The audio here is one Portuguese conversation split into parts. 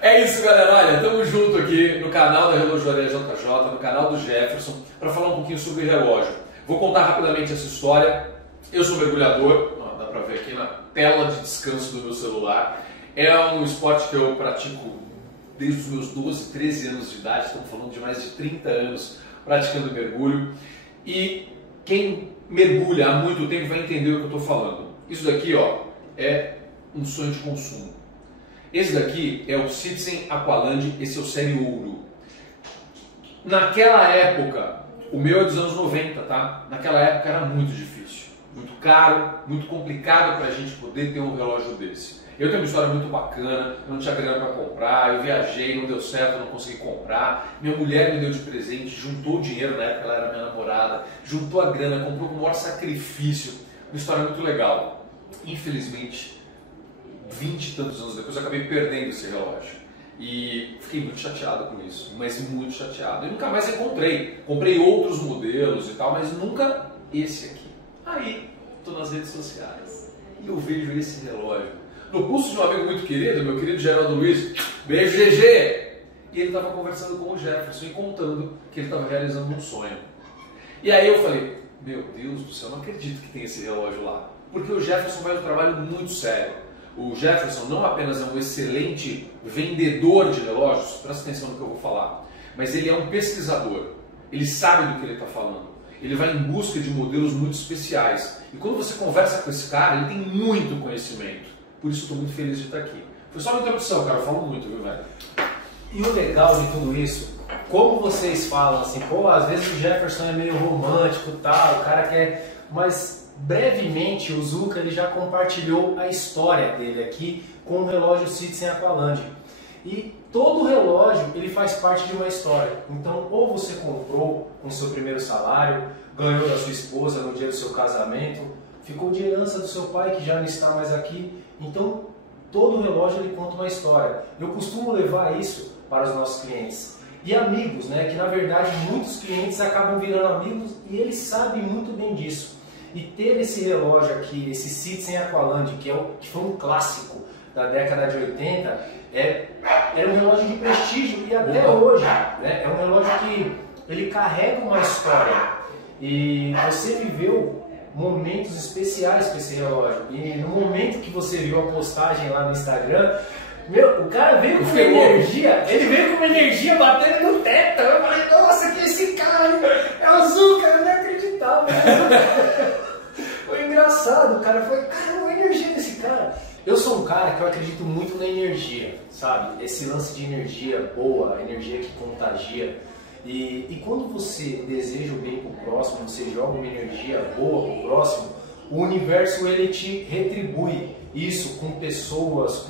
É isso, galera. Olha, estamos juntos aqui no canal da Relojoaria JJ, no canal do Jefferson, para falar um pouquinho sobre relógio. Vou contar rapidamente essa história. Eu sou mergulhador, dá para ver aqui na tela de descanso do meu celular. É um esporte que eu pratico desde os meus 12, 13 anos de idade. Estamos falando de mais de 30 anos praticando mergulho. E quem mergulha há muito tempo vai entender o que eu estou falando. Isso daqui, ó, é um sonho de consumo. Esse daqui é o Citizen Aqualand, esse é o série ouro. Naquela época, o meu é dos anos 90, tá? Naquela época era muito difícil, muito caro, muito complicado para a gente poder ter um relógio desse. Eu tenho uma história muito bacana, eu não tinha grana para comprar, eu viajei, não deu certo, eu não consegui comprar. Minha mulher me deu de presente, juntou o dinheiro, na época ela era minha namorada, juntou a grana, comprou com o maior sacrifício. Uma história muito legal. Infelizmente, 20 e tantos anos depois eu acabei perdendo esse relógio e fiquei muito chateado com isso, mas muito chateado, e nunca mais encontrei. Comprei outros modelos e tal, mas nunca esse aqui. Aí estou nas redes sociais e eu vejo esse relógio no pulso de um amigo muito querido, meu querido Geraldo Luiz, beijo GG, e ele estava conversando com o Jefferson e contando que ele estava realizando um sonho. E aí eu falei, meu Deus do céu, não acredito que tem esse relógio lá, porque o Jefferson faz um trabalho muito sério. O Jefferson não apenas é um excelente vendedor de relógios, presta atenção no que eu vou falar, mas ele é um pesquisador, ele sabe do que ele está falando, ele vai em busca de modelos muito especiais. E quando você conversa com esse cara, ele tem muito conhecimento, por isso eu estou muito feliz de estar aqui. Foi só uma introdução, cara, eu falo muito, viu, velho? E o legal de tudo isso, como vocês falam assim, pô, às vezes o Jefferson é meio romântico e tal, o cara quer, mas brevemente o Zuca ele já compartilhou a história dele aqui com o relógio Citizen Aqualand. E todo relógio ele faz parte de uma história. Então, ou você comprou com seu primeiro salário, ganhou da sua esposa no dia do seu casamento, ficou de herança do seu pai que já não está mais aqui. Então, todo relógio ele conta uma história. Eu costumo levar isso para os nossos clientes. E amigos, né? Que na verdade muitos clientes acabam virando amigos e eles sabem muito bem disso. E ter esse relógio aqui, esse Citizen Aqualand, que foi um clássico da década de 80, era um relógio de prestígio e até hoje, né? É um relógio que ele carrega uma história. E você viveu momentos especiais com esse relógio. E no momento que você viu a postagem lá no Instagram, meu, o cara veio com uma energia, ele veio com uma energia batendo no teto. Eu falei, nossa, que esse cara é o Zuca, eu não acreditava. Foi engraçado, cara, uma energia desse cara. Eu sou um cara que eu acredito muito na energia, sabe? Esse lance de energia boa, energia que contagia. E quando você deseja o bem pro próximo, você joga uma energia boa pro próximo, o universo ele te retribui isso com pessoas,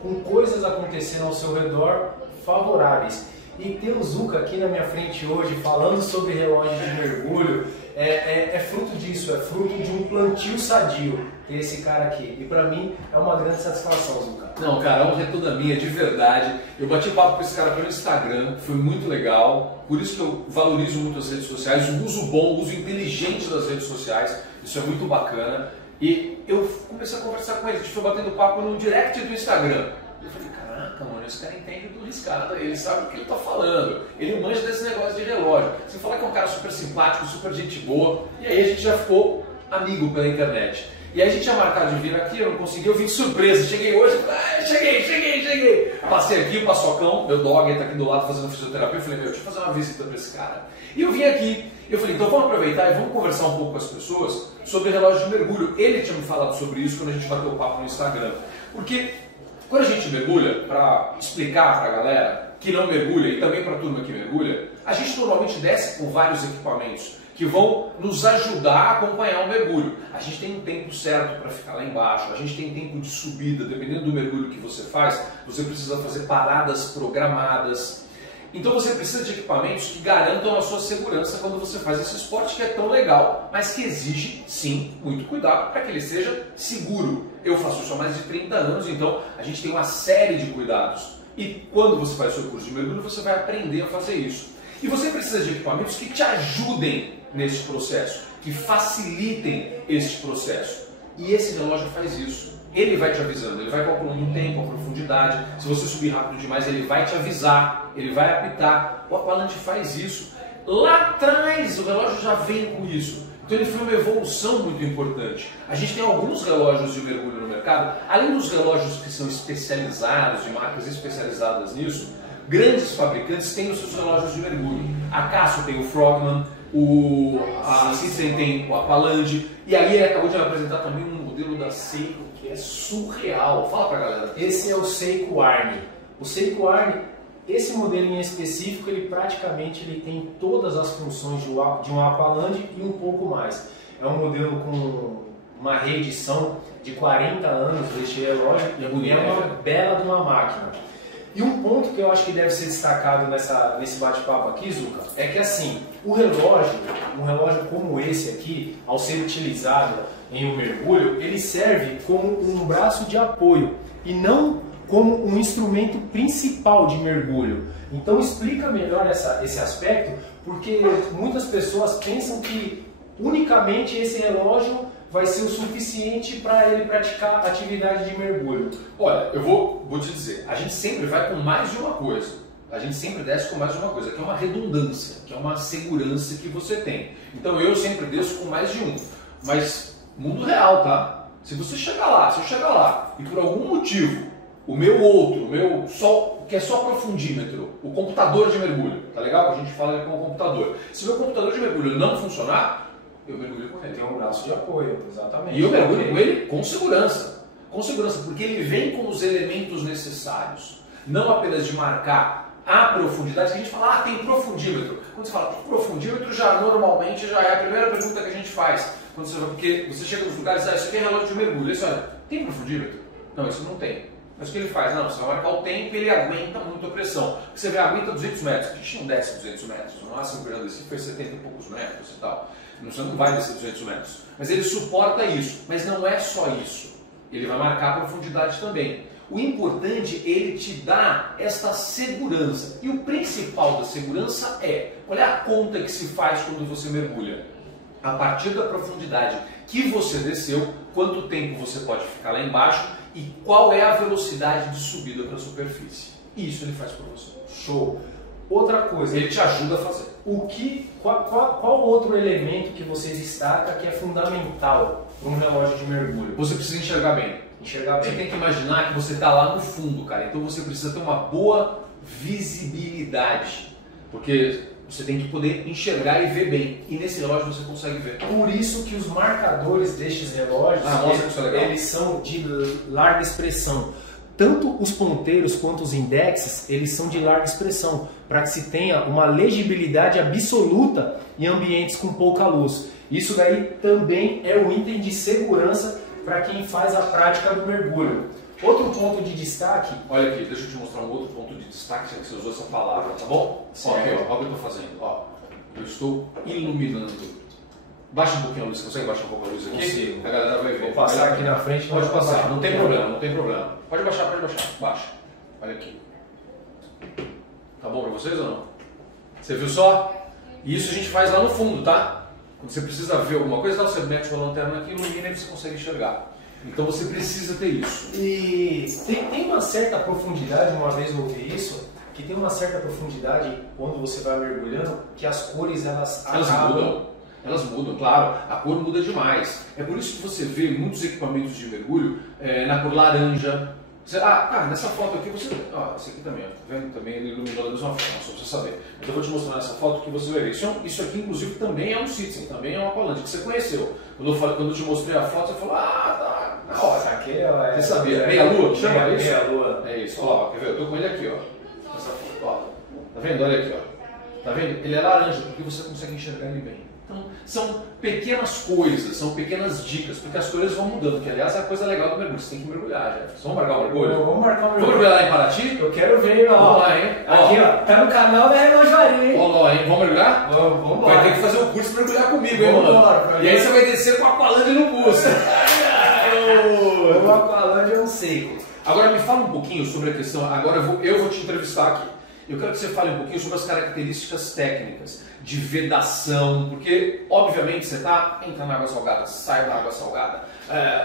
com coisas acontecendo ao seu redor favoráveis. E ter o Zuca aqui na minha frente hoje falando sobre relógio de mergulho é fruto disso, é fruto de um plantio sadio ter esse cara aqui. E pra mim é uma grande satisfação, Zuca. Não, cara, a honra é toda minha, de verdade. Eu bati papo com esse cara pelo Instagram, foi muito legal. Por isso que eu valorizo muito as redes sociais, o uso bom, o uso inteligente das redes sociais. Isso é muito bacana. E eu comecei a conversar com ele, a gente foi batendo papo no direct do Instagram. Eu falei, caraca, mano, esse cara entende do riscado, ele sabe o que ele tá falando, ele manja desse negócio de relógio. Você fala que é um cara super simpático, super gente boa, e aí a gente já ficou amigo pela internet. E aí a gente tinha marcado de vir aqui, eu não consegui, eu vim de surpresa, cheguei hoje, cheguei. Passei aqui, o Paçocão, meu dog, ele tá aqui do lado fazendo fisioterapia, eu falei, meu, deixa eu fazer uma visita pra esse cara. E eu vim aqui, eu falei, então vamos aproveitar e vamos conversar um pouco com as pessoas sobre relógio de mergulho. Ele tinha me falado sobre isso quando a gente bateu o papo no Instagram. Porque quando a gente mergulha, para explicar para a galera que não mergulha e também para a turma que mergulha, a gente normalmente desce com vários equipamentos que vão nos ajudar a acompanhar o mergulho. A gente tem um tempo certo para ficar lá embaixo, a gente tem tempo de subida, dependendo do mergulho que você faz, você precisa fazer paradas programadas. Então você precisa de equipamentos que garantam a sua segurança quando você faz esse esporte que é tão legal, mas que exige, sim, muito cuidado para que ele seja seguro. Eu faço isso há mais de 30 anos, então a gente tem uma série de cuidados. E quando você faz o seu curso de mergulho, você vai aprender a fazer isso. E você precisa de equipamentos que te ajudem nesse processo, que facilitem este processo. E esse relógio faz isso. ele vai te avisando, ele vai calculando o tempo, a profundidade. Se você subir rápido demais, ele vai te avisar, ele vai apitar. O Aqualante faz isso. Lá atrás, o relógio já vem com isso. Então ele foi uma evolução muito importante. A gente tem alguns relógios de mergulho no mercado, além dos relógios que são especializados, de marcas especializadas nisso, grandes fabricantes têm os seus relógios de mergulho. A Casio tem o Frogman, a System tem o Aqualande, e aí ele acabou de me apresentar também um modelo da Seiko que é surreal. Fala pra galera. Esse é o Seiko Army. O Seiko Army, esse modelo em específico, ele praticamente tem todas as funções de um Aqualande e um pouco mais. É um modelo com uma reedição de 40 anos deste relógio e é uma bela de uma máquina. E um ponto que eu acho que deve ser destacado nesse bate-papo aqui, Zuka, é que assim, um relógio como esse aqui, ao ser utilizado em um mergulho, ele serve como um braço de apoio e não como um instrumento principal de mergulho. Então explica melhor esse aspecto, porque muitas pessoas pensam que unicamente esse relógio vai ser o suficiente para ele praticar atividade de mergulho. Olha, eu vou te dizer, a gente sempre vai com mais de uma coisa. A gente sempre desce com mais de uma coisa, que é uma redundância, que é uma segurança que você tem. Então eu sempre desço com mais de um. Mas mundo real, tá? Se eu chegar lá e por algum motivo o meu que é só profundímetro, o computador de mergulho, tá legal? A gente fala com o computador. Se o meu computador de mergulho não funcionar, eu mergulho com ele. Tem um braço de apoio, exatamente. E eu mergulho com ele com segurança. Com segurança, porque ele vem com os elementos necessários. Não apenas de marcar a profundidade, que a gente fala, tem profundímetro. Quando você fala, tem profundímetro, já normalmente já é a primeira pergunta que a gente faz. Porque você chega nos lugares e diz, isso aqui é relógio de mergulho. Isso, olha, tem profundímetro? Não, isso não tem. Mas o que ele faz? Não, você vai marcar o tempo e ele aguenta muito a pressão. Porque você vê, aguenta 200 metros. A gente não desce 200 metros. O máximo que eu já desci foi 70 e poucos metros e tal. Você não vai descer 200 metros. Mas ele suporta isso. Mas não é só isso. Ele vai marcar a profundidade também. O importante é ele te dar esta segurança. E o principal da segurança é, qual é a conta que se faz quando você mergulha? A partir da profundidade que você desceu, quanto tempo você pode ficar lá embaixo e qual é a velocidade de subida para a superfície. Isso ele faz por você. Show! Outra coisa, ele te ajuda a fazer. Qual outro elemento que você destaca que é fundamental para um relógio de mergulho? Você precisa enxergar bem. Você tem que imaginar que você está lá no fundo, cara. Então você precisa ter uma boa visibilidade. Porque você tem que poder enxergar e ver bem. E nesse relógio você consegue ver. Por isso que os marcadores destes relógios, eles são de larga expressão. Tanto os ponteiros quanto os indexes, eles são de larga expressão, para que se tenha uma legibilidade absoluta em ambientes com pouca luz. Isso daí também é um item de segurança para quem faz a prática do mergulho. Outro ponto de destaque... Olha aqui, deixa eu te mostrar um outro ponto de destaque, já que você usou essa palavra, tá bom? Ó, aqui, ó, olha o que eu estou fazendo. Ó, eu estou iluminando. Baixa um pouquinho a luz, você consegue baixar um pouco a luz aqui? Consigo. A galera vai ver. Vou passar aqui na frente. Pode passar, não tem problema, não tem problema. Pode baixar, baixa. Olha aqui. Tá bom para vocês ou não? Você viu só? Isso a gente faz lá no fundo, tá? Quando você precisa ver alguma coisa, você mete uma lanterna aqui, ilumina e você consegue enxergar. Então você precisa ter isso. E tem uma certa profundidade, uma vez eu ouvi isso, que tem uma certa profundidade quando você vai mergulhando, que as cores elas mudam. Elas mudam, claro. A cor muda demais. É por isso que você vê muitos equipamentos de mergulho na cor laranja. Nessa foto aqui você... esse aqui também, tá vendo? Também ele iluminou da mesma forma, só pra você saber. Mas eu vou te mostrar nessa foto que você vai ver. Isso aqui, inclusive, também é um Citizen, também é um Aqualante, que você conheceu. Quando eu te mostrei a foto, você falou, tá na hora. Isso aqui é... Você sabia? Meia-lua, chama isso? Meia-lua. É isso, ó, quer ver? Eu tô com ele aqui, ó. Essa foto, ó. Tá vendo? Olha aqui, ó. Tá vendo? Ele é laranja, porque você consegue enxergar ele bem. Então, são pequenas coisas, são pequenas dicas, porque as coisas vão mudando, que aliás é a coisa legal do mergulho, você tem que mergulhar, já. Vamos marcar o mergulho? Vamos marcar o mergulho. Vamos mergulhar lá em Paraty? Eu quero ver, ó. Vamos lá, hein? Aqui, ó, tá no canal da Relojaria, hein? Ó, hein? Vamos mergulhar? Vamos Vai ter que fazer o curso de mergulhar comigo, hein, mano? E aí você vai descer com o Aqualande no curso. O Aqualande é um Seiko. Agora me fala um pouquinho sobre a questão, agora eu vou te entrevistar aqui. Eu quero que você fale um pouquinho sobre as características técnicas de vedação, porque obviamente você entra na água salgada, sai da água salgada,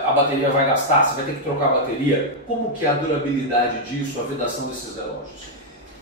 a bateria vai gastar, você vai ter que trocar a bateria. Como que é a durabilidade disso, a vedação desses relógios?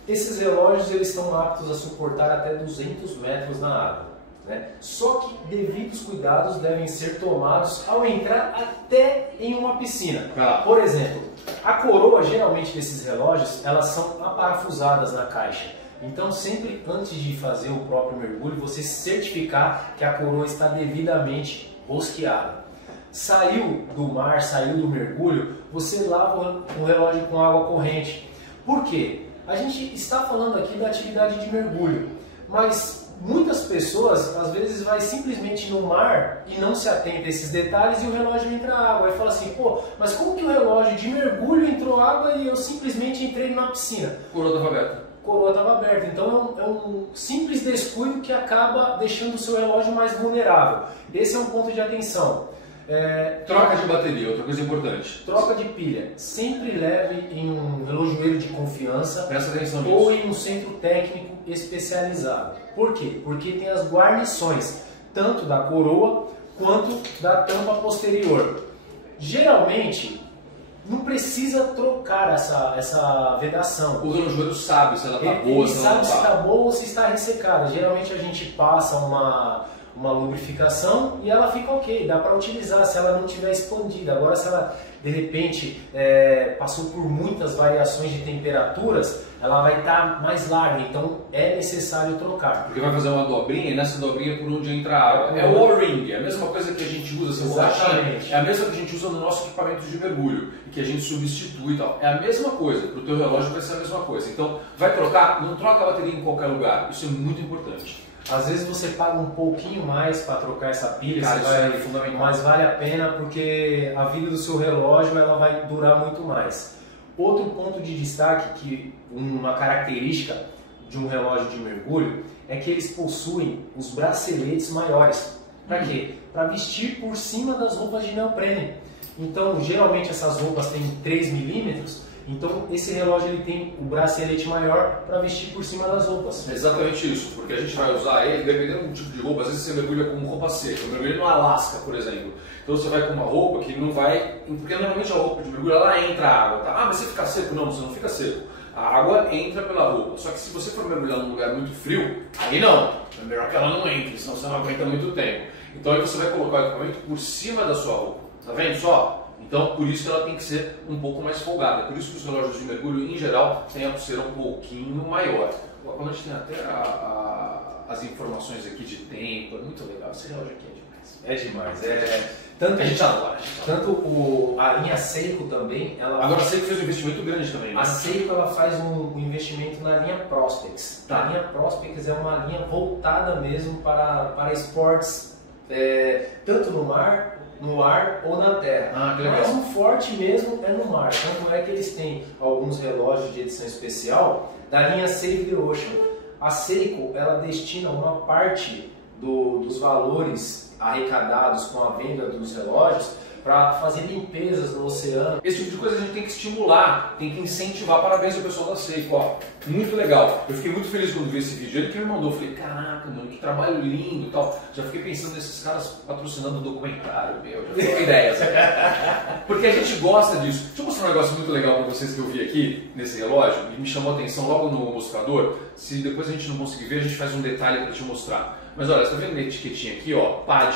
Esses relógios eles estão aptos a suportar até 200 metros na água, né? Só que devidos cuidados devem ser tomados ao entrar até em uma piscina. Por exemplo, a coroa geralmente desses relógios elas são aparafusadas na caixa. Então sempre antes de fazer o próprio mergulho você certificar que a coroa está devidamente rosqueada. Saiu do mar, saiu do mergulho, você lava o relógio com água corrente. Por quê? A gente está falando aqui da atividade de mergulho, mas muitas pessoas às vezes vai simplesmente no mar e não se atenta a esses detalhes e o relógio entra água. Aí fala assim, pô, mas como que o relógio de mergulho entrou água e eu simplesmente entrei na piscina? Coroa estava aberta. Coroa estava aberta, então é um simples descuido que acaba deixando o seu relógio mais vulnerável. Esse é um ponto de atenção. Troca de bateria, outra coisa importante. Troca de pilha. Sempre leve em um relojoeiro de confiança. Presta atenção nisso. Ou em um centro técnico especializado. Por quê? Porque tem as guarnições, tanto da coroa quanto da tampa posterior. Geralmente, não precisa trocar essa vedação. O relojoeiro sabe se ela está boa, se ela não está. Ele sabe se está boa ou se está ressecada. Geralmente a gente passa uma lubrificação e ela fica ok, dá para utilizar se ela não tiver expandida. Agora se ela de repente passou por muitas variações de temperaturas, ela vai estar mais larga, então é necessário trocar. Porque vai fazer uma dobrinha e nessa dobrinha por onde entra a água. É o O-ring, é a mesma coisa que a gente usa, essa borrachinha, é a mesma que a gente usa no nosso equipamento de mergulho e que a gente substitui e tal. É a mesma coisa, para o teu relógio vai ser a mesma coisa. Então vai trocar, não troca a bateria em qualquer lugar, isso é muito importante. Às vezes você paga um pouquinho mais para trocar essa pilha, cara, isso é fundamental. Mas vale a pena porque a vida do seu relógio ela vai durar muito mais. Outro ponto de destaque, que uma característica de um relógio de mergulho, é que eles possuem os braceletes maiores. Para quê? Para vestir por cima das roupas de neoprene. Então, geralmente essas roupas têm 3 milímetros. Então esse relógio ele tem o bracelete maior para vestir por cima das roupas. É exatamente isso, porque a gente vai usar ele dependendo do tipo de roupa. Às vezes você mergulha com roupa seca, eu mergulho no Alasca, por exemplo. Então você vai com uma roupa que não vai... Porque normalmente a roupa de mergulho ela entra a água, tá? Ah, mas você fica seco? Não, você não fica seco. A água entra pela roupa. Só que se você for mergulhar num lugar muito frio, aí não. É melhor que ela não entre, senão você não aguenta muito tempo. Então aí você vai colocar o equipamento por cima da sua roupa. Tá vendo só? Então, por isso que ela tem que ser um pouco mais folgada. Por isso que os relógios de mergulho, em geral, têm a pulseira um pouquinho maior. O a gente tem até as informações aqui de tempo, é muito legal. Esse relógio aqui é demais. É demais. Tanto a gente adora. A linha Seiko também. Agora a Seiko fez um investimento grande também, né? A Seiko ela faz um investimento na linha Prospex. A linha Prospex é uma linha voltada mesmo para esportes, tanto no mar, no ar ou na terra. Mas o forte mesmo é no mar. Tanto é que eles têm alguns relógios de edição especial da linha Save the Ocean. A Seiko ela destina uma parte dos valores arrecadados com a venda dos relógios para fazer limpezas no oceano. Esse tipo de coisa a gente tem que estimular, tem que incentivar. Parabéns ao pessoal da Seiko, ó. Muito legal. Eu fiquei muito feliz quando vi esse vídeo. Ele que me mandou, eu falei, caraca, mano, que trabalho lindo e tal. Já fiquei pensando nesses caras patrocinando o documentário, meu. Já fiquei com ideias. Porque a gente gosta disso. Deixa eu mostrar um negócio muito legal para vocês que eu vi aqui nesse relógio e me chamou a atenção logo no mostrador. Se depois a gente não conseguir ver, a gente faz um detalhe para te mostrar. Mas olha, você tá vendo a etiquetinha aqui, ó, PAD.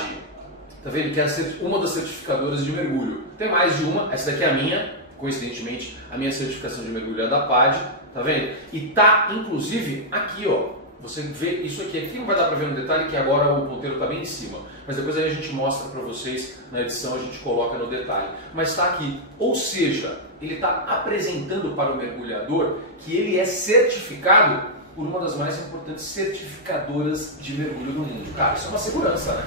Tá vendo que é uma das certificadoras de mergulho. Tem mais de uma, essa daqui é a minha, coincidentemente, a minha certificação de mergulho é da PAD, tá vendo? E tá, inclusive, aqui, ó, você vê isso aqui. Aqui não vai dar pra ver no detalhe que agora o ponteiro tá bem em cima, mas depois aí a gente mostra pra vocês, na edição a gente coloca no detalhe. Mas tá aqui, ou seja, ele tá apresentando para o mergulhador que ele é certificado por uma das mais importantes certificadoras de mergulho do mundo. Cara, isso é uma segurança, né?